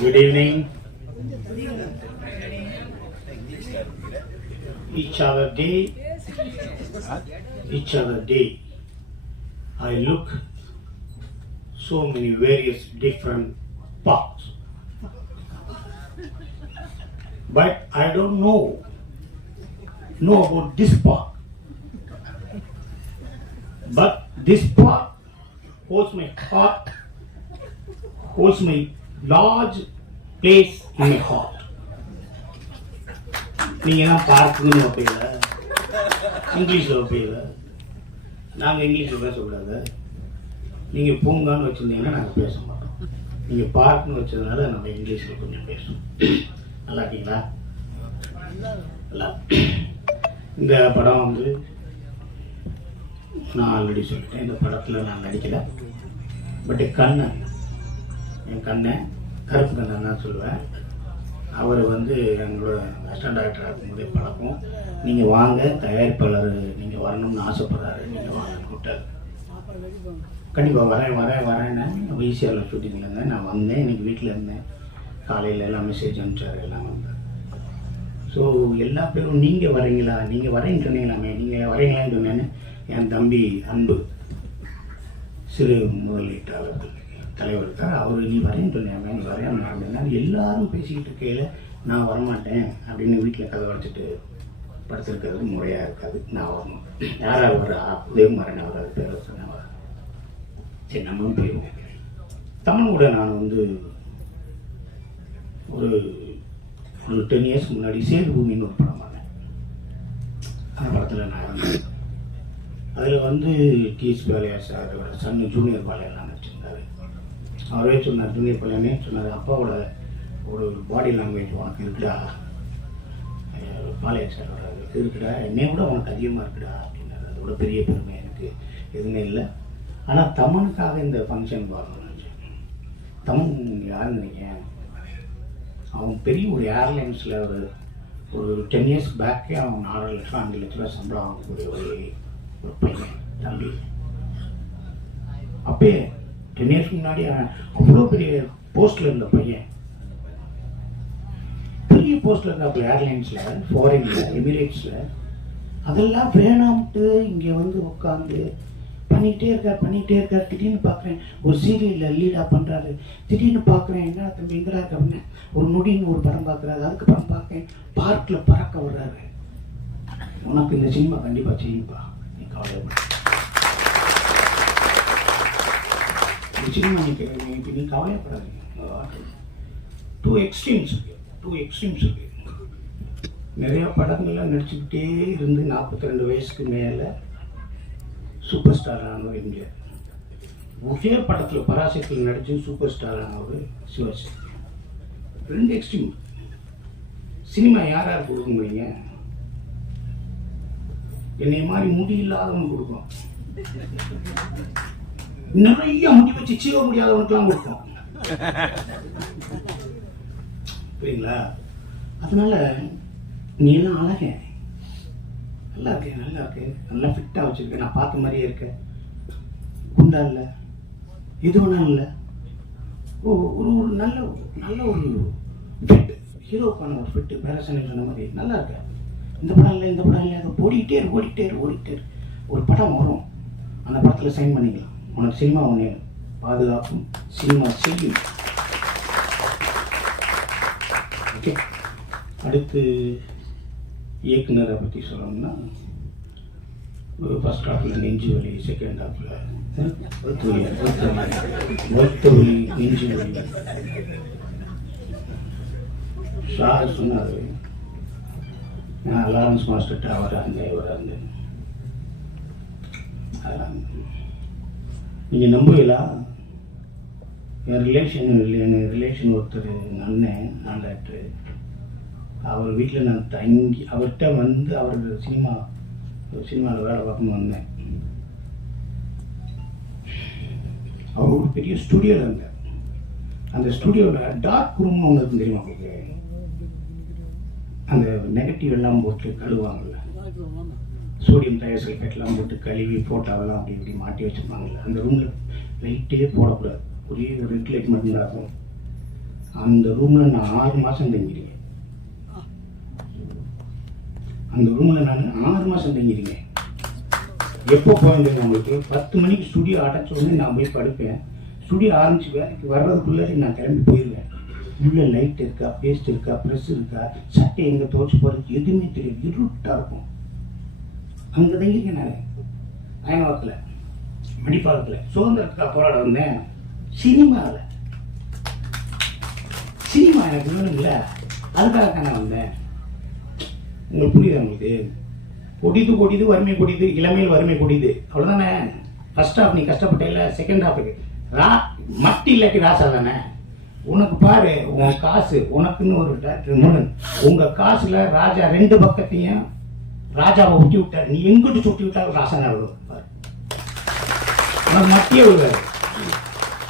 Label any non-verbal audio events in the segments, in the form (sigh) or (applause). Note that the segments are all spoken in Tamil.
Good evening. Each other day, each other day, I look so many various different parts. But I don't know, know about this part. But this part holds my heart, holds my large place in my heart. நீங்க தான் பார்க்குன்னு வைப்பீங்க இங்கிலீஷில் வைப்பீங்க நாங்கள் இங்கிலீஷில் பேசக்கூடாது. நீங்கள் பூங்கான்னு வச்சுருந்தீங்கன்னா நாங்கள் பேச மாட்டோம். நீங்கள் பார்க்குன்னு வச்சதுனால நம்ம இங்கிலீஷில் கொஞ்சம் பேசுவோம். நல்லா இருக்கீங்களா? நல்லா. இந்த படம் வந்து நான் ஆல்ரெடி சொல்லிட்டேன். இந்த படத்தில் நான் நடிக்கலை. பட் கண்ணன் என் கண்ணன் கருப்பு கண்ணன் தான் சொல்லுவேன். அவர் வந்து எங்களோட அசிஸ்டன்ட் டாக்டர் ஆகும்போதே பழக்கம். நீங்கள் வாங்க தயாரிப்பாளர் நீங்கள் வரணும்னு ஆசைப்படுறாரு. நீங்கள் வாங்க கூட்டார் கண்டிப்பாக வரேன் வரேன் வரேன்னு விசிஆரில் ஷூட்டிங்கில் இருந்தேன். நான் வந்தேன் இன்னைக்கு வீட்டில் இருந்தேன். காலையில் எல்லாம் மெசேஜ் அனுப்பிச்சாரு எல்லாம் வந்தேன் ஸோ எல்லா பேரும் நீங்கள் வரீங்களா? நீங்கள் வரேன்னு சொன்னீங்களாமே. நீங்கள் வரீங்களான்னு சொன்னேன்னு என் தம்பி அன்பு சிறு முதலீட்டாளர் தலைவர் இருக்கார் அவர் நீ வரேன்னு சொன்னாங்க நீ வரேன் அப்படின்னா எல்லாரும் பேசிக்கிட்டு இருக்கையில் நான் வரமாட்டேன் அப்படின்னு வீட்டில் கதை வச்சுட்டு படுத்திருக்கிறது முறையாக இருக்காது. நான் வரணும். யார் யார் வர உதயகுமாரன் அவர் அது பேர் சொன்னவர் சரி நம்மளும் போயிடுவோம். தமிழ் கூட நான் வந்து ஒரு ஒரு டென் இயர்ஸ் முன்னாடி சேதுபூமின்னு ஒரு படம் பண்ணேன் அந்த படத்தில் நான் அதில் வந்து டிஎஸ் பாலியார் சார் சன்னு ஜூனியர் பாலியெல்லாம் நடிச்சிருந்தாரு அவரே சொன்னார் ஜூனியர் பாலியானே சொன்னார் அப்பாவோட ஒரு பாடி லாங்குவேஜ் உனக்கு இருக்குடா. பாலியார் சாரோட இருக்குடா என்னை விட உனக்கு அதிகமாக இருக்குடா அப்படின்னாரு. அதோட பெரிய பெருமை எனக்கு எதுவுமே இல்லை. ஆனால் தமனுக்காக இந்த ஃபங்க்ஷன் வரணும்னு நினச்சேன். தமன் யாருன்னு நீங்கள் அவன் பெரிய ஒரு ஏர்லைன்ஸில் ஒரு ஒரு டென் இயர்ஸ் பேக்கே அவன் நாலு லட்சம் அஞ்சு லட்ச ரூபா சம்பளம் வாங்கக்கூடிய ஒரு ஒரு பையன் தம்பி. அப்பயே டென் இயர்ஸ் முன்னாடி அவ்வளோ பெரிய போஸ்டில் இருந்த பையன். பெரிய போஸ்டில் இருந்தாப்புல ஏர்லைன்ஸில் ஃபாரினில் எமிரேட்ஸில் அதெல்லாம் வேணாம்ட்டு இங்கே வந்து உட்காந்து பண்ணிகிட்டே இருக்கார் பண்ணிகிட்டே இருக்கார். திடீர்னு பார்க்குறேன் ஒரு சீரியலில் லீடாக பண்ணுறாரு திடீர்னு பார்க்குறேன் என்ன தம்பி எங்கடா இருக்க? அப்படின்னு ஒரு நொடின்னு ஒரு படம் பார்க்குறாரு அதுக்கப்புறம் பார்க்குறேன் பார்க்கில் பறக்க வர்றாரு. உனக்கு இந்த சினிமா கண்டிப்பாக செய்யுப்பா நீ கவலைப்பட இந்த சினிமா நீ கவலைப்படாதீங்க டூ எக்ஸ்ட்ரீம்ஸ் இருக்கு. டூ எக்ஸ்ட்ரீம்ஸ் இருக்கு. நிறைய படங்கள்லாம் நடிச்சுக்கிட்டே இருந்து நாற்பத்தி ரெண்டு வயசுக்கு மேலே சூப்பர் ஸ்டார் ஆனவர் எம்ஜிஆர் ஒரே படத்தில் பராசத்தில் நடித்து சூப்பர் ஸ்டார் ஆனவர் சிவாஜி ரெண்டு எக்ஸ்ட்ரீம் சினிமா யார் யார் கொடுக்க முடியுங்க என்னை மாதிரி முடி இல்லாதவன் கொடுக்கும் நிறைய முடி வச்சு சீவ முடியாதவனுக்கெல்லாம் கொடுக்கும் புரியுங்களா அதனால நீ எல்லாம் அழக. நல்லா இருக்கேன் நல்லா இருக்கு. நல்லா ஃபிட்டாக வச்சிருக்கேன் நான் பார்த்த மாதிரியே இருக்கேன் குண்டா இல்லை. எது வேணாலும் இல்லை. ஓ ஒரு ஒரு நல்ல நல்ல ஒரு ஃபிட் ஹீரோக்கான ஒரு ஃபிட்டு பேரசனை சொன்ன மாதிரி. நல்லா இருக்க. இந்த படம் இல்லை இந்த படம் இல்லை அதை ஓடிக்கிட்டே இரு ஓடிக்கிட்டே இரு ஓடிக்கிட்டே இரு. ஒரு படம் வரும். அந்த படத்தில் சைன் பண்ணிக்கலாம். உனக்கு சினிமா ஒன்று பாதுகாப்பும் சினிமா செய்யும். ஓகே அடுத்து இயக்குனரை பற்றி சொல்லணும்னா ஃபஸ்ட் ஹாஃபில் நெஞ்சு வலி செகண்ட் ஹாஃபில் ஒத்து வலி ஒத்து வலி. ஒத்து வலி நெஞ்சு வலி. சார் சொன்னார் நான் லாரன்ஸ் மாஸ்டர்கிட்ட அவராக இருந்தேன் இவராக அதெல்லாம் நீங்கள் நம்புவீங்களா? என் ரிலேஷன் என் ரிலேஷன் ஒருத்தர் எங்கள் அண்ணன் நான் டாக்டரு அவர் வீட்டில் நான் தங்கி அவர்கிட்ட வந்து அவர் சினிமா சினிமாவில் வேலை பார்க்கணும் வந்தேன். அவர் ஒரு பெரிய ஸ்டுடியோவில் இருந்தார். அந்த ஸ்டுடியோவில் டார்க் ரூம் ஒன்று தெரியுமா உங்களுக்கு? அந்த நெகட்டிவ் எல்லாம் போட்டு கழுவாங்கல்ல. சோடியம் தயசல்ஃபேட்லாம் போட்டு கழுவி ஃபோட்டோவெல்லாம் அப்படி இப்படி மாட்டி வச்சுருப்பாங்கல்ல. அந்த ரூமில் லைட்டே போடக்கூடாது. ஒரே ஒரு ரெட் லைட் மட்டும்தான் இருக்கும். அந்த ரூமில் நான் ஆறு மாதம் தங்கியிருக்கேன். அந்த ரூமில் நான் ஆறு மாதம் தங்கியிருக்கேன். எப்போ போயிருந்தேன் உங்களுக்கு? பத்து மணிக்கு ஸ்டுடியோ அடைச்ச உடனே நான் போய் படுப்பேன். ஸ்டுடியோ ஆரம்பிச்சு வேலைக்கு வர்றதுக்குள்ளே நான் கிளம்பி போயிடுவேன் உள்ளே லைட் இருக்கா பேஸ்ட் இருக்கா ப்ரெஸ் இருக்கா சட்டை எங்கே துவச்சி போகிறது எதுவுமே தெரியும் இருட்டாக இருக்கும். அங்கே தான் இருக்கேன் நான் அயனவாக்கில் மடிப்பாக்கத்தில். சுதந்திரத்துக்காக போராட வந்தேன். சினிமாவில் சினிமா எனக்கு வேணும்ல. அதுக்காக நான் வந்தேன். உங்களுக்கு புரியுது உங்களுக்கு? கொடிது கொடிது வறுமை கொடிது இளமையில் வறுமை கொடிது அவ்வளோதானே ஃபஸ்ட் ஹாஃப் நீ கஷ்டப்பட்டேல செகண்ட் ஹாஃபுக்கு ரா மட்டி இல்லாட்டி ராசா தானே? உனக்கு பாரு உன் காசு உனக்குன்னு ஒரு டாக்டர் முருகன் உங்க காசுல ராஜா ரெண்டு பக்கத்தையும் ராஜாவை ஒட்டி விட்டார். நீ எங்கிட்டு சுட்டி விட்டாலும் ராசனா விடும் பாரு. உனக்கு மத்திய விடுவாரு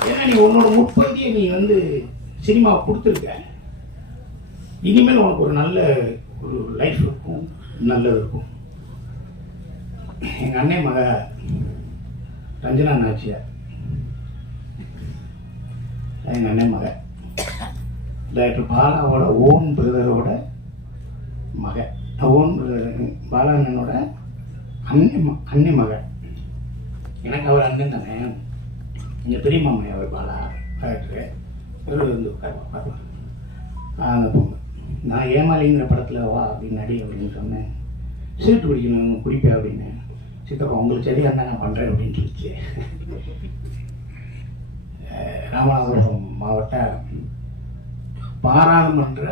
ஏன்னா நீ உன்னோட முற்பகுதியை நீ வந்து சினிமாவை கொடுத்துருக்க. இனிமேல் உனக்கு ஒரு நல்ல ஒரு லைஃப் இருக்கும் நல்லது இருக்கும். எங்கள் அண்ணன் மக ரஞ்சனா நாச்சியார். எங்கள் அண்ணன் மகன் (coughs) டாக்டர் பாலாவோட ஓன் பிரதரோட மக ஓன் பாலா அண்ணனோட அண்ணி அண்ணி மக எனக்கு அவர் அண்ணன் தானே. எங்கள் பெரிய மாமனி அவர் பாலா. டாக்டரு அவர் வந்து உட்காருவா அந்த பொண்ணு. நான் ஏமாலிங்கிற படத்தில் வா அப்படின்னு நடி அப்படின்னு சொன்னேன். சீட்டு குடிக்கணும் குடிப்பேன் அப்படின்னு. சித்தப்பா உங்களுக்கு சரியாக இருந்தால் நான் பண்ணுறேன் அப்படின்னு சொல்லிச்சு. ராமநாதபுரம் மாவட்ட பாராளுமன்ற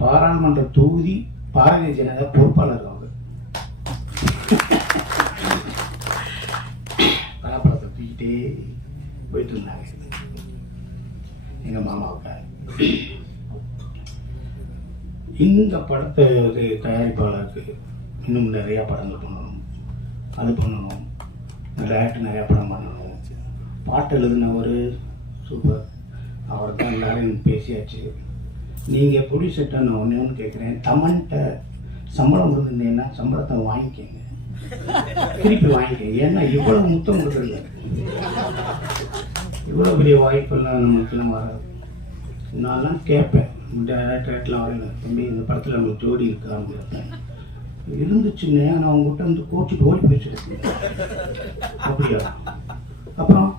பாராளுமன்ற தொகுதி பாரதிய ஜனதா பொறுப்பாளர் அவங்க. பலாப்பழத்தை தூக்கிட்டே போயிட்டு இருந்தாங்க. எங்கள் மாமாவுக்காக இந்த படத்தை ஒரு தயாரிப்பாளருக்கு இன்னும் நிறையா படங்கள் பண்ணணும். அது பண்ணணும். டேரக்டர் நிறையா படம் பண்ணணும். பாட்டு எழுதினவர் சூப்பர் அவர் தான் எல்லாரும் பேசியாச்சு. நீங்கள் ப்ரொடியூசர்கிட்ட நான் ஒன்று ஒன்று கேட்குறேன் தமன்கிட்ட சம்பளம் இருந்தீங்கன்னா சம்பளத்தை வாங்கிக்கங்க. திருப்பி வாங்கிக்கங்க. ஏன்னா இவ்வளோ முத்தம் கொடுக்குறது இவ்வளோ பெரிய வாய்ப்பெல்லாம் நம்மளுக்கெல்லாம் வராது. நான்லாம் கேட்பேன். டேரக்டரேட்டில் வரல தம்பி இந்த படத்தில் நம்மளுக்கு ஜோடி இருக்கான்னு கேட்பேன். இருந்துச்சுன்னே நான் உங்ககிட்ட வந்து கோச்சிட்டு ஓடி போயிடுச்சு அப்படியா? அப்புறம்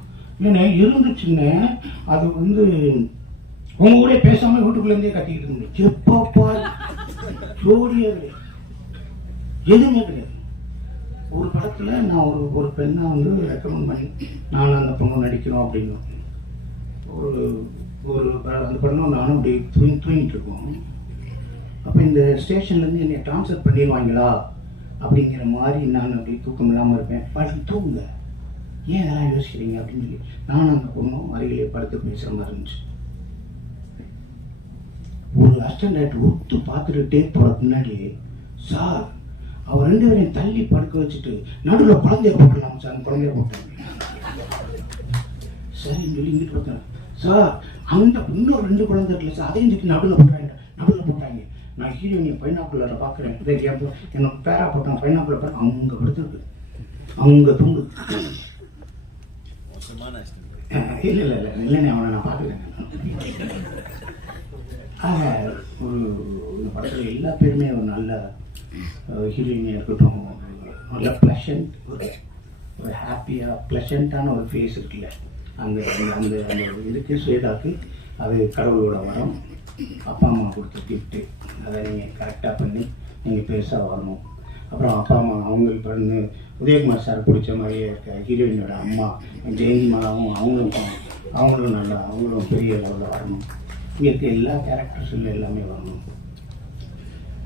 இல்லைண்ணே இருந்துச்சுன்னு அது வந்து உங்க கூட பேசாம வீட்டுக்குள்ளேருந்தே கட்டிக்கிட்டு இருந்தேன் எப்பப்பா ஜோடியே கிடையாது. எதுவுமே கிடையாது. ஒரு படத்தில் நான் ஒரு ஒரு பெண்ணை வந்து ரெக்கமெண்ட் பண்ணி நானும் அந்த பொண்ணு நடிக்கிறோம் அப்படின்னு. ஒரு ஒரு அந்த படம் நானும் அப்படி தூங்கி தூங்கிட்டு இருக்கோம். அப்போ இந்த ஸ்டேஷன்லேருந்து என்னை ட்ரான்ஸ்ஃபர் பண்ணிடுவாங்களா? அப்படிங்கிற மாதிரி நான் அப்படி தூக்கம் இல்லாமல் இருப்பேன். படுத்து தூங்குங்க. ஏன் இதெல்லாம் யோசிக்கிறீங்க அப்படின்னு சொல்லி நானும் அந்த பொண்ணும் அருகிலே படுத்து பேசுகிற மாதிரி இருந்துச்சு. ஒரு அசிஸ்டன்ட் ஒத்து பார்த்துட்டு டேக் போட முன்னாடி சார் அவர் ரெண்டு பேரையும் தள்ளி படுக்க வச்சுட்டு நடுவில் குழந்தைய போட்டலாம் சார் அந்த குழந்தைய போட்டாங்க சரின்னு சொல்லி இங்கிட்டு பார்த்தேன் சார் அந்த இன்னொரு ரெண்டு குழந்தை இருக்குல்ல சார் அதையும் தூக்கி நடுவில் போட்டாங்க நடுவில் போட்டாங்க. நான் ஹீரோயினை பைனாக்குள்ளரை பார்க்குறேன். தெரியாம எனக்கு பேரா போட்டான் பைனாக்குள்ள பேர் அவங்க படுத்துருக்கு. அவங்க தூங்கு (coughs) இல்லை இல்லை இல்லை. இல்லைண்ணே அவனை நான் பார்த்துக்கிறேன். ஆக ஒரு இந்த படத்தில் எல்லா பேருமே ஒரு நல்ல ஹீரோயினாக இருக்கட்டும் நல்ல ப்ளஷண்ட் ஒரு ஒரு ஹாப்பியாக ப்ளஷண்ட்டான ஒரு ஃபேஸ் இருக்குல்ல. அந்த அந்த அந்த அந்த இதுக்கு ஸ்வேதாக்கு அது கடவுளோட வரம் அப்பா அம்மா கொடுத்த கிஃப்ட்டு அதை நீங்கள் கரெக்டாக பண்ணி நீங்கள் பெருசாக வரணும். அப்புறம் அப்பா அம்மா அவங்களுக்கு வந்து உதயகுமார் சார் பிடிச்ச மாதிரியே இருக்க ஹீரோயினோட அம்மா ஜெயந்திமாவும் அவங்களும் அவங்களும் நல்லா அவங்களும் பெரிய லெவலில் வரணும். இங்கே இருக்க எல்லா கேரக்டர்ஸில் எல்லாமே வரணும்.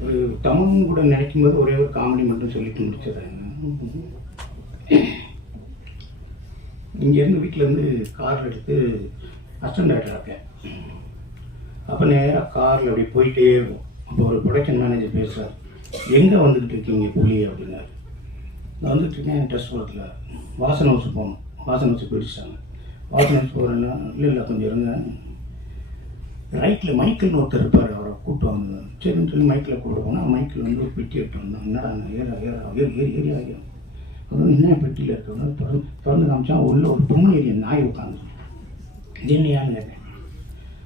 ஒரு தமிழ் கூட நினைக்கும் போது ஒரே ஒரு காமெடி மட்டும் சொல்லிட்டு முடிச்சிடறேன். இங்கேருந்து வீட்டிலேருந்து கார் எடுத்து அஸ்டன் டேரக்டர் இருக்கேன். அப்போ நேராக காரில் அப்படி போயிட்டே இருக்கும். அப்போ ஒரு ப்ரொடக்ஷன் மேனேஜர் பேசுகிறார் எங்கே வந்துக்கிட்டு இருக்கீங்க புள்ளி அப்படின்னாரு நான் வந்துட்டு இருக்கேன் ட்ரெஸ் போகிறதுல வாசனை வச்சு போகணும். வாசனை வச்சு போயிடுச்சாங்க வாசனை வச்சு போகிறேன்னா இல்லை இல்லை கொஞ்சம் இருங்க. ரைட்டில் மைக்கிள்னு ஒருத்தர் இருப்பார் அவரை கூப்பிட்டு வந்து சரின்னு சொல்லி மைக்கில் கூப்பிட்டு போனால் மைக்கில் வந்து ஒரு பெட்டி எடுத்து வந்தோம் என்னடா ஏறா ஏறா ஏறி ஏறி ஏறி ஆகிடும் அப்புறம் என்ன பெட்டியில் இருக்கிறவங்க திறந்து திறந்து காமிச்சா உள்ள ஒரு பொண்ணு ஏரியன் நாய் உட்காந்து என்னையான்னு கேட்டேன்.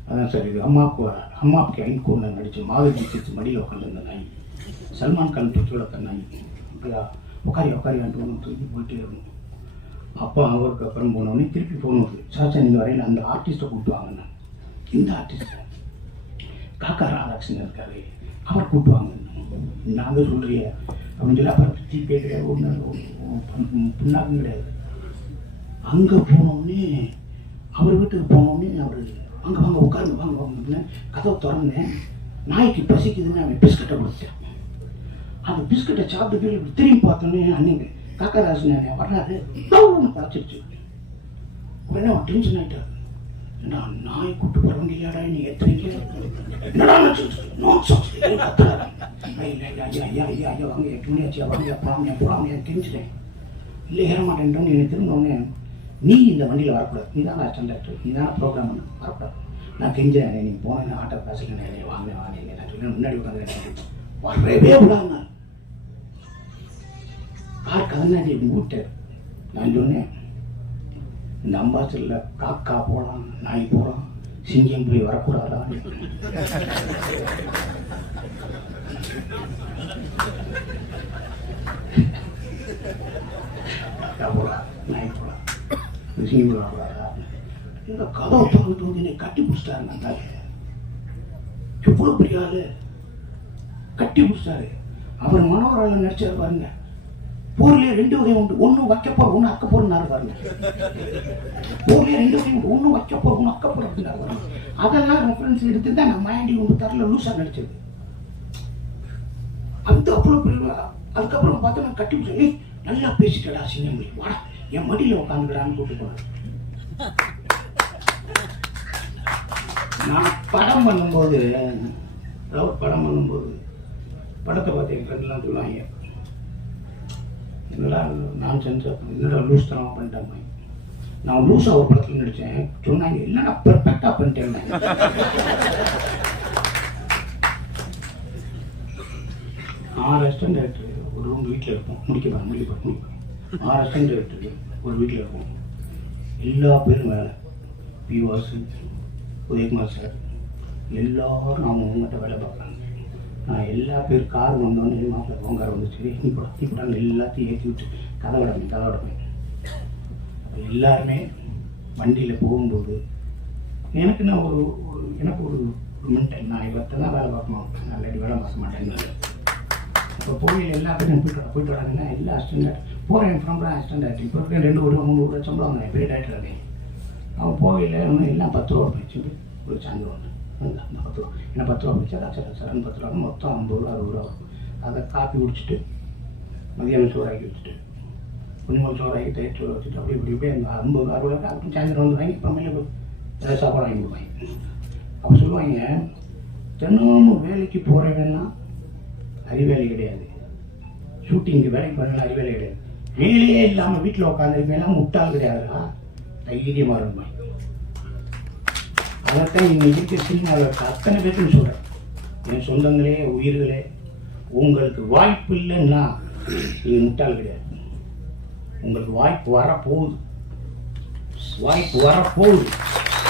அதான் சார் இது அம்மாவுக்கு அம்மாவுக்கு ஐந்து கூட நடிச்சு மாதவி சித்து மடியில் உட்காந்துருந்த நாய். சல்மான் கான் தொற்றுல நாய் அப்படியா? உட்காரி உட்காரி ஒன்று தூக்கி போயிட்டே இருக்கணும். அப்போ அவருக்கு அப்புறம் போனோடனே திருப்பி போகணும் சாச்சா நீங்கள் வரையில் அந்த ஆர்டிஸ்ட்டை கூப்பிட்டு வாங்கண்ணா. இந்த ஆர்டிஸ்ட் காக்கா ராதாகிருஷ்ணன் இருக்காரு. அவர் கூப்பிட்டு வாங்க நாங்கள் சொல்றிய. அப்படின்னு சொல்லி அப்புறம் பற்றி கிடையாது ஒன்று புண்ணாக்கும் கிடையாது. அங்கே போனோடனே அவர் வீட்டுக்கு போனோடனே அவர் அங்கே வாங்க உட்காருங்க வாங்க வாங்க அப்படின்னு கதவை திறந்தேன். நாய்க்கு பசிக்குதுன்னு அவன் பிஸ்கட்டை கொடுத்தேன் அந்த பிஸ்கட்டை சாப்பிட்டு இப்படி திரும்பி பார்த்தோன்னே அன்னைங்க காக்கராசன் என்னை வர்றாரு. ஒன்று பறச்சிருச்சு உடனே அவன் டென்ஷன் ஆகிட்டார் நான் நாய் கூட்டு வர முடியாடா நீ எத்தனைக்கு ஐயா, ஐயா, ஐயா, ஐயா, ஐயா, வாங்க, எட்டு மணி ஆச்சு, வாங்க, போலாமே, போலாமே, தெரிஞ்சுட்டேன் இல்லை ஏற மாட்டேன்ட்டோன்னு எனக்கு திரும்ப உடனே, நீ இந்த வண்டியில் வரக்கூடாது. நீ தான் கண்டக்டர் நீ தான் ப்ரோக்ராம் பண்ண. வரக்கூடாது. நான் கெஞ்சேன் நீ போனேன் ஆட்டோ பேசல வாங்க வாங்க நான் சொல்லி முன்னாடி உட்காந்து வரவே விடாங்க கார் விட்டார் நான் சொன்னேன் இந்த அம்பாசலில் காக்கா போகலாம் நாய் போகலாம் சிங்கம் புலி வரக்கூடாதான்னு காக்கா நாய் போகலாம் சிங்கம் வரக்கூடாதா? இந்த கதவை திறந்து வந்து என்னை கட்டி பிடிச்சிட்டாரு அந்த எவ்வளோ பெரிய ஆளு. கட்டி பிடிச்சிட்டாரு. அவர் மனோகரால நடிச்சாரு பாருங்க. போர்லயே ரெண்டு வகை உண்டு. ஒண்ணு வைக்க போற ஒண்ணு அக்க போறனாரு பாருங்க. போர்லயே ரெண்டு வகை உண்டு. ஒண்ணு வைக்க போற ஒண்ணு அக்க போற அப்படின்னாரு அதெல்லாம் ரெஃபரன்ஸ் எடுத்து தான் நம்ம மைண்டி ஒன்று தரல லூசா நடிச்சது. அந்த அப்புறம் அதுக்கப்புறம் பார்த்தா கட்டி சொல்லி நல்லா பேசிட்டடா சிங்கம் வாடா என் மடியில் உட்காந்துக்கிறான்னு கூப்பிட்டு போனேன் நான் படம் பண்ணும்போது படம் பண்ணும்போது படத்தை பார்த்து என் ஃப்ரெண்ட்லாம் சொல்லுவாங்க என்னடா நான் சென்ஸ் என்னடா லூஸ் தரமாக பண்ணிட்டேன் நான் லூஸாக ஒரு படத்தில் நடித்தேன் சொன்னாங்க என்னடா பெர்ஃபெக்டாக பண்ணிட்டேன் ஆறு அசிஸ்டன்ட் டேரக்டர் ஒரு ரூம் வீட்டில் இருப்போம். முடிக்கப்பா முடிக்கப்பா முடிக்கப்பா ஆறு அசிஸ்டன்ட் டேரக்டர் ஒரு வீட்டில் இருப்போம். எல்லா பேரும் வேலை. பிவாசு உதயகுமார் சார் எல்லோரும் அவங்க அவங்ககிட்ட வேலை பார்க்குறாங்க. நான் எல்லா பேர் கார் வந்தோடனே மாப்பிள்ளை உங்கார வந்துச்சு நீ கூட நீ கூட எல்லாத்தையும் ஏற்றி விட்டு கதை விடமே கதை விடமே அப்போ எல்லாருமே வண்டியில் போகும்போது எனக்கு நான் ஒரு ஒரு எனக்கு ஒரு ஒரு மென்டல் நான் இவர்கிட்ட தான் வேலை பார்க்கணும். நான் இல்லாட்டி வேலை பார்க்க மாட்டேன்னு இப்போ போய் எல்லா பேரும் போயிட்டு வர போயிட்டு வராங்கன்னா எல்லா அசிஸ்டன்ட் போகிறேன் ஃப்ரம் அஸ்டண்ட் ஆகிட்டு இப்போ இருக்க ரெண்டு ஒரு மூணு ரூபா சம்பளம் வாங்கினேன் பெரிய டேரக்டர் இருக்கேன். அவன் போகையில் எல்லாம் பத்து ரூபா போயிடுச்சு ஒரு சாயந்தரம் ஒன்று. பத்து ரூபா. ஏன்னா பத்து ரூபா போயிடுச்சு அதான் சரி சரண் பத்து ரூபா மொத்தம் ஐம்பது ரூபா அறுபது ரூபா வரும். அதை காப்பி குடிச்சிட்டு மதியானம் சோறாக்கி வச்சுட்டு கொஞ்சம் சோறாக்கி தயிர் சோறு வச்சுட்டு அப்படி இப்படி இப்படி அந்த ஐம்பது அறுபது ரூபா அப்புறம் சாயந்தரம் வந்து வாங்கி மேலே ஏதாவது சாப்பாடு வாங்கி கொடுப்பாங்க. அப்போ சொல்லுவாங்க தினமும் வேலைக்கு போகிறவன்னா அறிவேலை கிடையாது. ஷூட்டிங்க்கு வேலைக்கு போகிறவங்க அறிவேலை கிடையாது. வேலையே இல்லாமல் வீட்டில் உட்காந்துருக்கேன் முட்டாள் கிடையாதுடா. தைரியமாக இருப்பாங்க அதைத்தான் இன்னைக்கு இருக்க சினிமாவில் அத்தனை பேருக்கும் சொல்கிறேன் என் சொந்தங்களே உயிர்களே உங்களுக்கு வாய்ப்பு இல்லைன்னா நீங்கள் முட்டாள் கிடையாது. உங்களுக்கு வாய்ப்பு வரப்போகுது. வாய்ப்பு வரப்போகுது.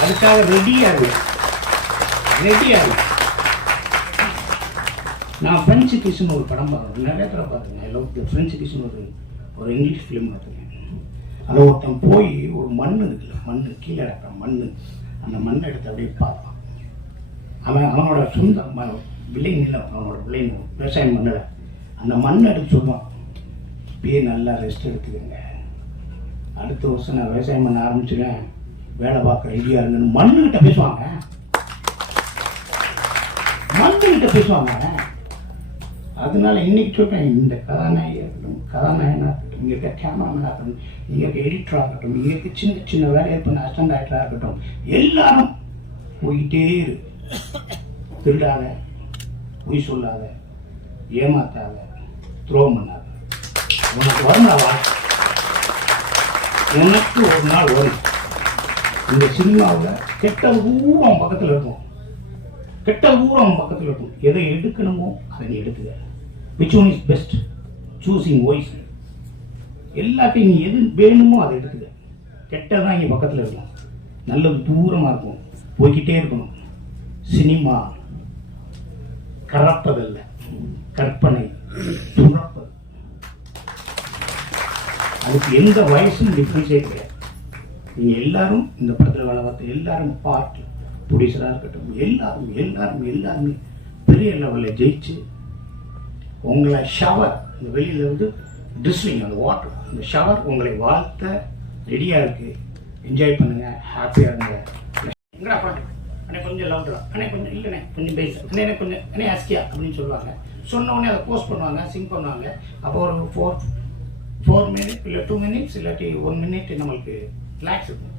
அதுக்காக ரெடியாக ரெடியாக நான் ஃப்ரெஞ்சு கிஷன் ஒரு படம் பார்க்குறேன் நிறைய தடவை பார்த்துங்க எல்லாம் ஃப்ரெஞ்சு கிஷன் ஒரு ஒரு இங்கிலீஷ் ஃபிலிம் பார்த்துருக்கேன். அதில் ஒருத்தன் போய் ஒரு மண் இருக்குல்ல மண் கீழே இருக்கிற மண் அந்த மண்ணை எடுத்து அப்படியே பார்ப்பான். அவன் அவனோட சொந்த விளை நிலம் அவனோட அவனோட விளைநிலம் விவசாயம் பண்ணலை. அந்த மண்ணை எடுத்து சொல்லுவான் இப்பயே நல்லா ரெஸ்ட் எடுத்துக்கோங்க. அடுத்த வருஷம் நான் விவசாயம் பண்ண ஆரம்பிச்சுவேன் வேலை பார்க்க ரெடியாக இருங்கன்னு மண்ணுக்கிட்ட பேசுவாங்க. மண்ணுக்கிட்ட பேசுவாங்க. அதனால இன்னைக்கு சொல்கிறேன் இந்த கதாநாயகம் கதாநாயகனாக இங்கே இருக்க கேமராமேனாக இருக்கட்டும் இங்கே இருக்க எடிட்டராக இருக்கட்டும் இங்கே இருக்க சின்ன சின்ன வேலையை பண்ண அசிஸ்டன்ட் ஆக்டராக இருக்கட்டும் எல்லாரும் போயிட்டே இரு. திருடாத பொய் சொல்லாத ஏமாத்தாத துரோகம் பண்ணாத. உனக்கு வரும் உனக்கு ஒரு நாள் வரும். இந்த சினிமாவில் கெட்ட ஊரம் அவன் பக்கத்தில் இருக்கும். கெட்ட ஊரம் பக்கத்தில் இருக்கும். எதை எடுக்கணுமோ அதை நீ எடுத்துக்க. Which one is best choosing voice எல்லாத்தையும் நீ எது வேணுமோ அதை எடுத்துக்க. கெட்டதான் இங்கே பக்கத்தில் இருக்கும். நல்ல தூரமாக இருக்கும். போய்கிட்டே இருக்கணும். சினிமா கறப்பதல்ல கற்பனை துறப்பது அதுக்கு எந்த வயசும் டிஃப்ரென்ஸே கிடையாது. நீங்கள் எல்லாரும் இந்த படத்தில் வேலை பார்த்து எல்லாரும் பாட்டு ப்ரொடியூசராக இருக்கட்டும் எல்லாரும் எல்லாரும் எல்லாருமே பெரிய லெவலில் ஜெயிச்சு உங்களை ஷவர் இந்த வெளியில வந்து ட்ரிஸ்லிங் அந்த வாட்டர் அந்த ஷவர் உங்களை வாழ்த்த ரெடியாக இருக்கு. என்ஜாய் பண்ணுங்க. ஹாப்பியாக இருங்க. எங்கடா பாட்டு அண்ணே கொஞ்சம் லவுடரா அண்ணே கொஞ்சம் இல்லைண்ணே கொஞ்சம் பேஸ் அண்ணே எனக்கு கொஞ்சம் அண்ணே அஸ்கியா அப்படின்னு சொல்லுவாங்க. சொன்ன உடனே அதை போஸ்ட் பண்ணுவாங்க சிங் பண்ணுவாங்க. அப்போ ஒரு ஃபோர் ஃபோர் மினிட் இல்லை டூ மினிட்ஸ் இல்லாட்டி ஒன் மினிட் நம்மளுக்கு ரிலாக்ஸ் இருக்கும்.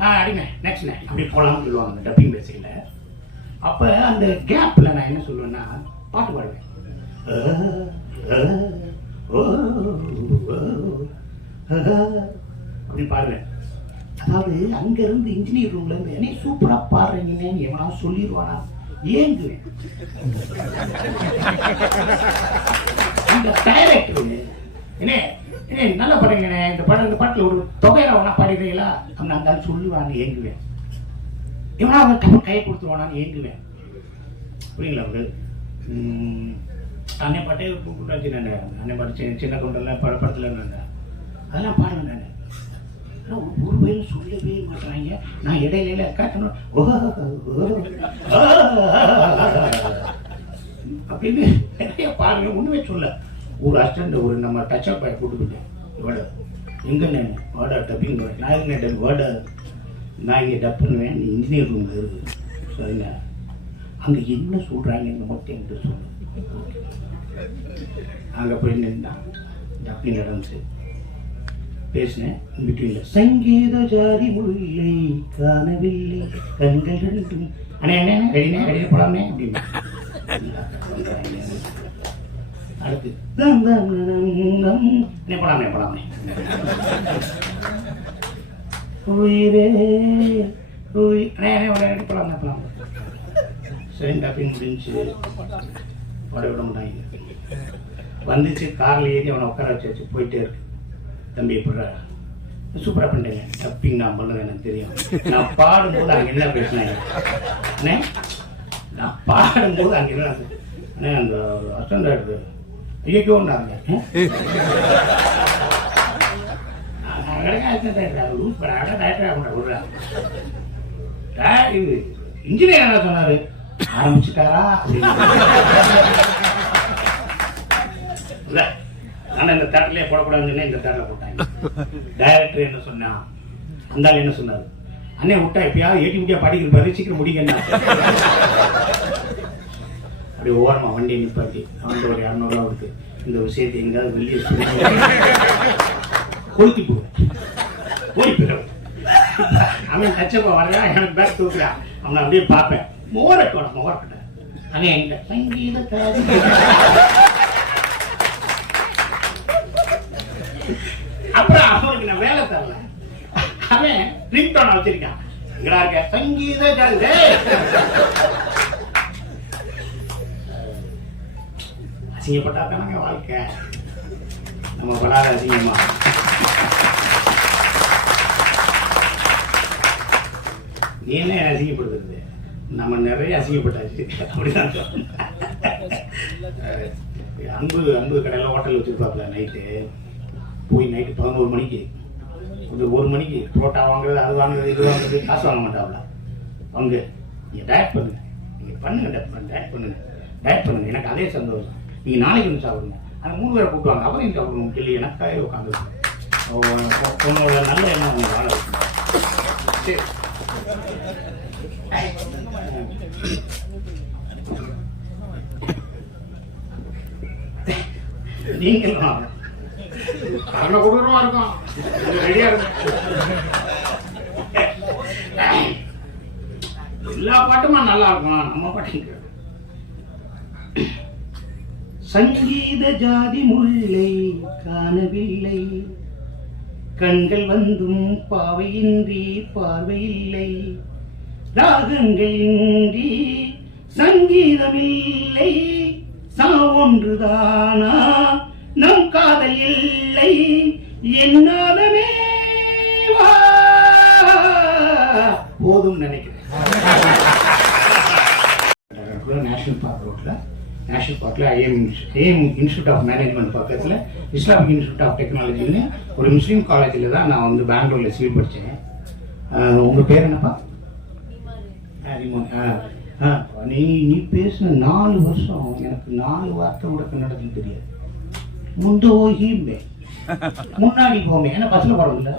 ஆ அடிங்க. நெக்ஸ்ட்ண்ணே அப்படி போகலாம்னு சொல்லுவாங்க. டப்பிங் பேசியில் அப்போ அந்த கேப்பில் நான் என்ன சொல்லுவேன்னா பாட்டு பாடுவேன். அப்படி பாடுவேன் அதாவது அங்கிருந்து இன்ஜினியர் ரூம்ல இருந்து என்ன சூப்பரா பாடுறீங்கன்னு எவனா சொல்லிடுவானா? ஏங்குவேன். அந்த டைரக்டர் என்ன என்ன நல்லா பாடுறீங்கண்ணே இந்த படம் இந்த பாட்டில் ஒரு தொகையில வேணா பாடுறீங்களா அப்படின்னு அந்த ஆள் சொல்லுவான்னு ஏங்குவேன். இவனா அவன் கையை கொடுத்துருவானான்னு ஏங்குவேன். புரியுங்களா அவரு? உம், அன்னை பாட்டே கூட்டாச்சு நான் அன்னை பாட்டு சின்ன சின்ன கொண்டெல்லாம் பட படத்தில் நான் அதெல்லாம் பாடுவேன் நான் ஆனா ஒரு ஒரு சொல்லவே மாட்டாங்க நான் இடையில காட்டணும் ஓ, அப்படின்னு நிறைய பாருங்க ஒண்ணுமே சொல்ல ஒரு அஸ்டண்ட் ஒரு நம்ம டச் அப் ஆகி கூட்டு போயிட்டேன் வேர்டு எங்க நான் வேர்டா டப்பிங் நான் டப் வேர்டா நான் இங்கே டப் பண்ணுவேன் இன்ஜினியர் ரூமில் இருக்குது சரிங்க அங்கே என்ன சொல்கிறாங்கன்னு மட்டும் என்கிட்ட சொல்லு அங்கே போய் நின்றான் டப்பிங் நடந்துச்சு. பேசினேன். பிட்வீனில் சங்கீத ஜாதி முல்லை காணவில்லை கண்கள் ரெண்டும் அண்ணே அண்ணே ரெடினே ரெடியில் போலாமே அப்படின்னு. அடுத்து தம் தம் நம் அண்ணே போலாமே போலாமே உயிரே உயிர் அண்ணே அண்ணே உடனே ரெடி போலாமே போலாம் அப்படின்னு முடிஞ்சு உட விட மாட்டாங்க. வந்துச்சு காரில் ஏறி அவனை உட்கார வச்சு வச்சு போயிட்டே இருக்கு. தம்பி எப்படா சூப்பராக பண்ணிட்டேங்க. டப்பிங் நான் பண்ணுவேன் எனக்கு தெரியும். நான் பாடும்போது அங்கே என்ன பேசினாங்க அண்ணே நான் பாடும்போது அங்கே என்ன அண்ணே அந்த அசண்டா ஐயோ நான் விடுறேன் இது இன்ஜினியர் என்ன சொன்னாரு? ஆரம்பிச்சுட்டாரா? அப்படின்னு இல்ல ஆனா இந்த தேட்டர்லயே போடக்கூடாதுன்னு இந்த தேட்டர்ல போட்டாங்க. டைரக்டர் என்ன சொன்னான் அந்த என்ன சொன்னாரு? அண்ணே விட்டா எப்பயாவது ஏடி முடியா படிக்கிற பாரு சீக்கிரம் முடிங்கண்ணா. அப்படி ஓரமா வண்டி நிப்பாட்டி அவன்கிட்ட ஒரு இரநூறுவா இருக்கு இந்த விஷயத்தை எங்காவது வெளியே கொளுத்தி போவேன் ஓடி போயிடும் அவன் கச்சப்பா வரையா எனக்கு பேக் தூக்குறான். அவனை அப்படியே பார்ப்பேன். மோரட்டோட மோரட்ட அவன் என்கிட்ட சங்கீத அப்புறம் அவனுக்கு நான் வேலை தரல. அவன் ரிங்டோன் வச்சிருக்கான். எங்கடா இருக்க? சங்கீத அசிங்கப்பட்டா தானங்க வாழ்க்கை. நம்ம படாத அசிங்கமா? நீ என்ன அசிங்கப்படுத்துறது? நம்ம நிறைய அசிங்கப்பட்டாச்சு. அப்படிதான். அன்பு அன்பு கடையில் ஹோட்டல் வச்சுருப்பாப்ல நைட்டு போய் நைட்டு பதினோரு மணிக்கு. ஒரு ஒரு மணிக்கு புரோட்டா வாங்குறது அது வாங்குறது இது வாங்குறது காசு வாங்க மாட்டாப்ல வாங்க. நீங்கள் டயட் பண்ணுங்க. நீங்கள் பண்ணுங்க டயட் டயட் பண்ணுங்க. டயட் பண்ணுங்க. எனக்கு அதே சந்தோஷம். நீங்கள் நாளைக்கு வந்து சாப்பிடுங்க. அந்த மூணு பேரை கூப்பிடுவாங்க. அவரையும் சாப்பிடுவோம். இல்லை எனக்காக உட்காந்து உன்னோட நல்ல எண்ணம் உங்களுக்கு வாழ சரி. நீங்களும் காரண கொடூரமா இருக்கும். ரெடியா இருக்கும் எல்லா பாட்டுமா நல்லா இருக்கும். நம்ம பாட்டு சங்கீத ஜாதி முல்லை காணவில்லை. கண்கள் வந்தும் பாவையின்றி பார்வையில்லை. ராகங்கள் இன்றி சங்கீதமில்லை. சாவொன்றுதானா? நம் காதல் இல்லை. என்னாதமே வா. போதும்னு நினைக்கிறேன். நேஷனல் பார்க் ரோட்டில் நேஷனல் பார்க்கில் IM IM institute of management பக்கத்தில் இஸ்லாமிக் இன்ஸ்டியூட் ஆஃப் டெக்னாலஜின்னு ஒரு முஸ்லீம் காலேஜில் தான் நான் வந்து பெங்களூரில் சிவில் படித்தேன் உங்கள் பேர் என்னப்பா? ஹரிமோன் நீ நீ பேசின நாலு வருஷம் எனக்கு நாலு வார்த்தை கூட கன்னடத்தில் தெரியாது. முந்து முன்னாடி போமே. ஏன்னா பஸ்ஸில் போடல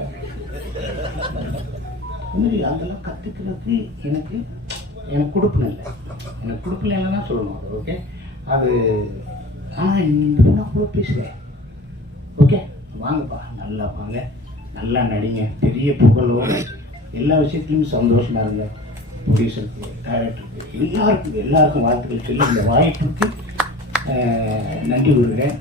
மாதிரி அதெல்லாம் கற்றுக்கிறதுக்கு எனக்கு எனக்கு கொடுப்பின இல்லை. எனக்கு கொடுப்பின இல்லைன்னா சொல்லணும் அது ஓகே அது ஆனால் இந்த கூட பேசுவேன் ஓகே வாங்கப்பா நல்லா வாங்க. நல்லா நடிங்க. பெரிய புகழோடு. எல்லா விஷயத்துலையும் சந்தோஷமாக இருங்க. ப்ரொடியூசருக்கு டைரக்டருக்கு எல்லாருக்கும் எல்லாருக்கும் வாழ்த்துக்கள் சொல்லி இந்த வாய்ப்புக்கு நன்றி கூறுகிறேன்.